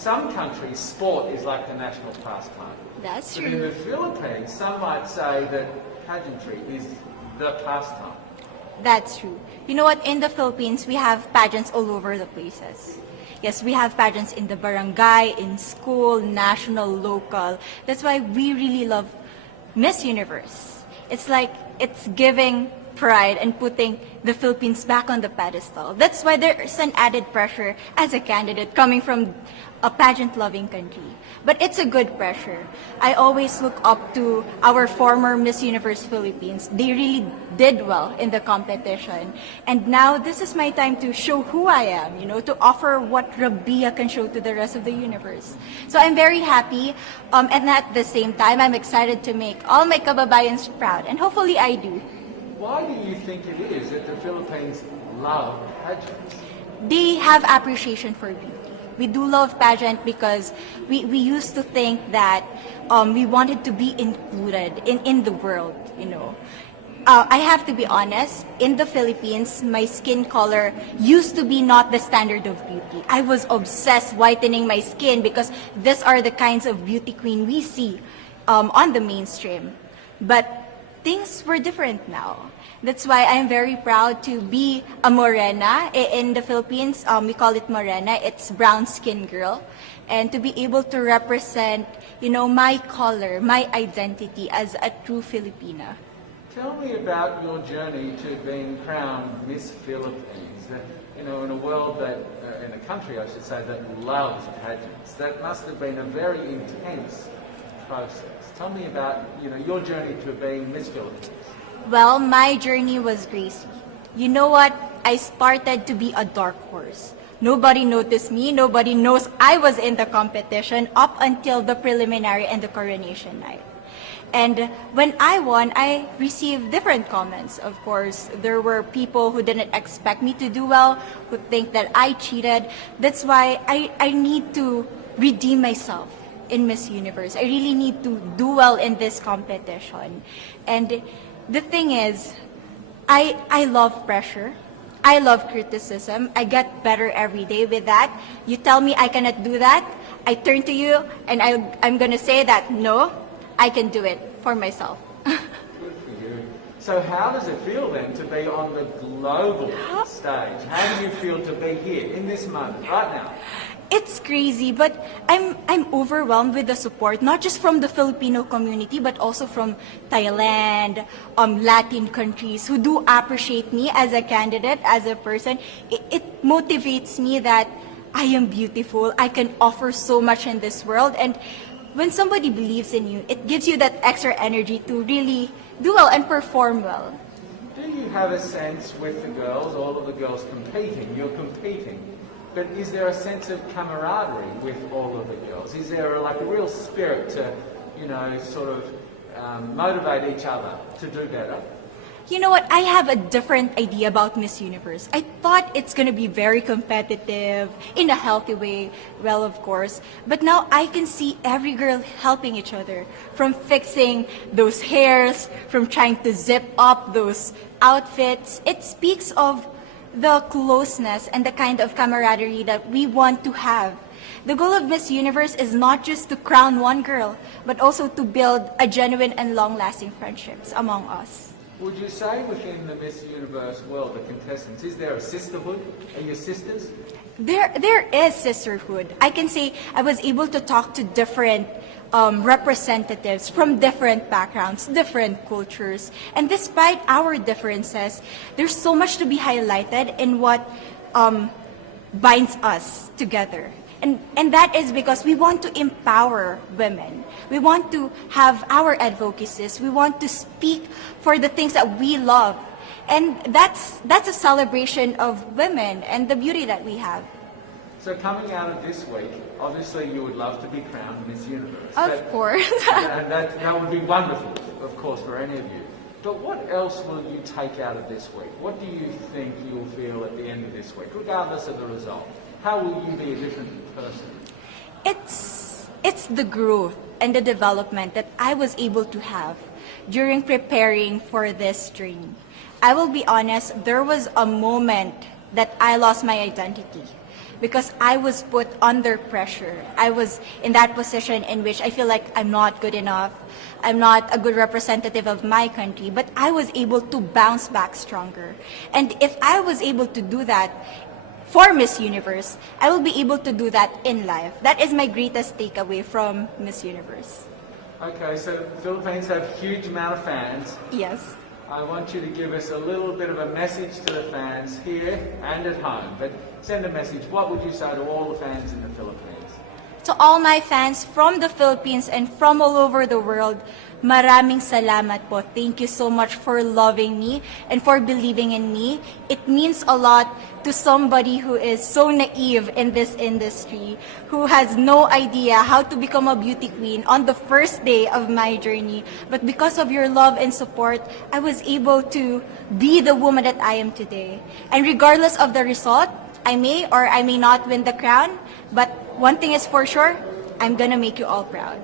Some countries, sport is like the national pastime. That's But in true. the Philippines, some might say that pageantry is the pastime. That's true. You know what? In the Philippines, we have pageants all over the places. Yes, we have pageants in the barangay, in school, national, local. That's why we really love Miss Universe. It's like it's giving pride and putting the Philippines back on the pedestal. That's why there's an added pressure as a candidate coming from a pageant-loving country. But it's a good pressure. I always look up to our former Miss Universe Philippines. They really did well in the competition. And now this is my time to show who I am, to offer what Rabiya can show to the rest of the universe. So I'm very happy, and at the same time, I'm excited to make all my kababayans proud, and hopefully I do. Why do you think it is that the Philippines love pageants? They have appreciation for beauty. We do love pageant because we used to think that we wanted to be included in the world, I have to be honest, in the Philippines, my skin color used to be not the standard of beauty. I was obsessed whitening my skin because these are the kinds of beauty queen we see on the mainstream. But things were different now. That's why I'm very proud to be a morena. In the Philippines, we call it morena. It's brown skin girl. And to be able to represent, my color, my identity as a true Filipina. Tell me about your journey to being crowned Miss Philippines. In a world that, in a country I should say, that loves pageants. That must have been a very intense process. Tell me about, your journey to being Miss Philippines. Well, my journey was crazy. You know what? I started to be a dark horse. Nobody noticed me. Nobody knows I was in the competition up until the preliminary and the coronation night. And when I won, I received different comments. Of course, there were people who didn't expect me to do well, who think that I cheated. That's why I need to redeem myself in Miss Universe. I really need to do well in this competition. And the thing is, I love pressure. I love criticism. I get better every day with that. You tell me I cannot do that, I turn to you and I'm going to say that, no, I can do it for myself. Good for you. So how does it feel then to be on the global stage? How do you feel to be here in this moment, right now? It's crazy, but I'm overwhelmed with the support, not just from the Filipino community, but also from Thailand, Latin countries who do appreciate me as a candidate, as a person. It motivates me that I am beautiful, I can offer so much in this world, and when somebody believes in you, it gives you that extra energy to really do well and perform well. Do you have a sense with the girls, all of the girls competing, you're competing, but is there a sense of camaraderie with all of the girls? Is there a real spirit to, motivate each other to do better? You know what? I have a different idea about Miss Universe. I thought it's going to be very competitive, in a healthy way, well, of course. But now I can see every girl helping each other, from fixing those hairs, from trying to zip up those outfits. It speaks of the closeness and the kind of camaraderie that we want to have. The goal of Miss Universe is not just to crown one girl, but also to build a genuine and long-lasting friendships among us. Would you say within the Miss Universe world, the contestants, is there a sisterhood? Are you sisters? There is sisterhood. I can say I was able to talk to different representatives from different backgrounds, different cultures. And despite our differences, there's so much to be highlighted in what binds us together. And that is because we want to empower women. We want to have our advocacies. We want to speak for the things that we love. And that's a celebration of women and the beauty that we have. So coming out of this week, obviously you would love to be crowned Miss Universe. Of course. And that would be wonderful, of course, for any of you. But what else will you take out of this week? What do you think you'll feel at the end of this week, regardless of the result? How will you be a different person? It's the growth and the development that I was able to have during preparing for this dream. I will be honest, there was a moment that I lost my identity. because I was put under pressure. I was in that position in which I feel like I'm not good enough. I'm not a good representative of my country, but I was able to bounce back stronger. And if I was able to do that for Miss Universe, I will be able to do that in life. That is my greatest takeaway from Miss Universe. Okay, so the Philippines have a huge amount of fans. Yes. I want you to give us a little bit of a message to the fans here and at home. But send a message. What would you say to all the fans in the Philippines? To all my fans from the Philippines and from all over the world, maraming salamat po. Thank you so much for loving me and for believing in me. It means a lot to somebody who is so naive in this industry, who has no idea how to become a beauty queen on the first day of my journey. But because of your love and support, I was able to be the woman that I am today. And regardless of the result, I may or I may not win the crown, but one thing is for sure, I'm gonna make you all proud.